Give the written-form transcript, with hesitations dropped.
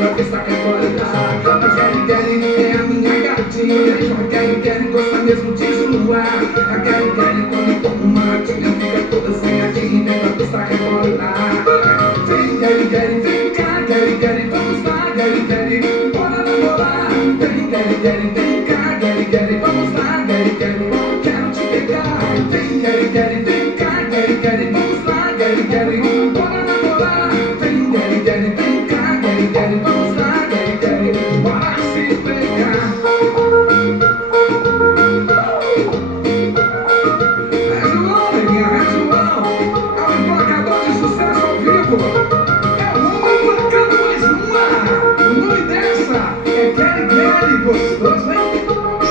da pista quer bordar. A Kelly é a minha gatinha, a Kelly gosta mesmo de zoar. A Kelly quando toma uma latinha fica toda assanhadinha e vem da pista rebolar. Vem vem cá, vamos lá, bora namorar. Vem cá, vamos lá, quero te pegar. Vem cá, vamos lá, bora namorar. Vem cá, vamos lá, bora se pegar. É João, neguinha, é João. É o emplacador de sucesso ao vivo. É o homem emplacando mais uma. O nome dessa é Kelly, gostoso, hein?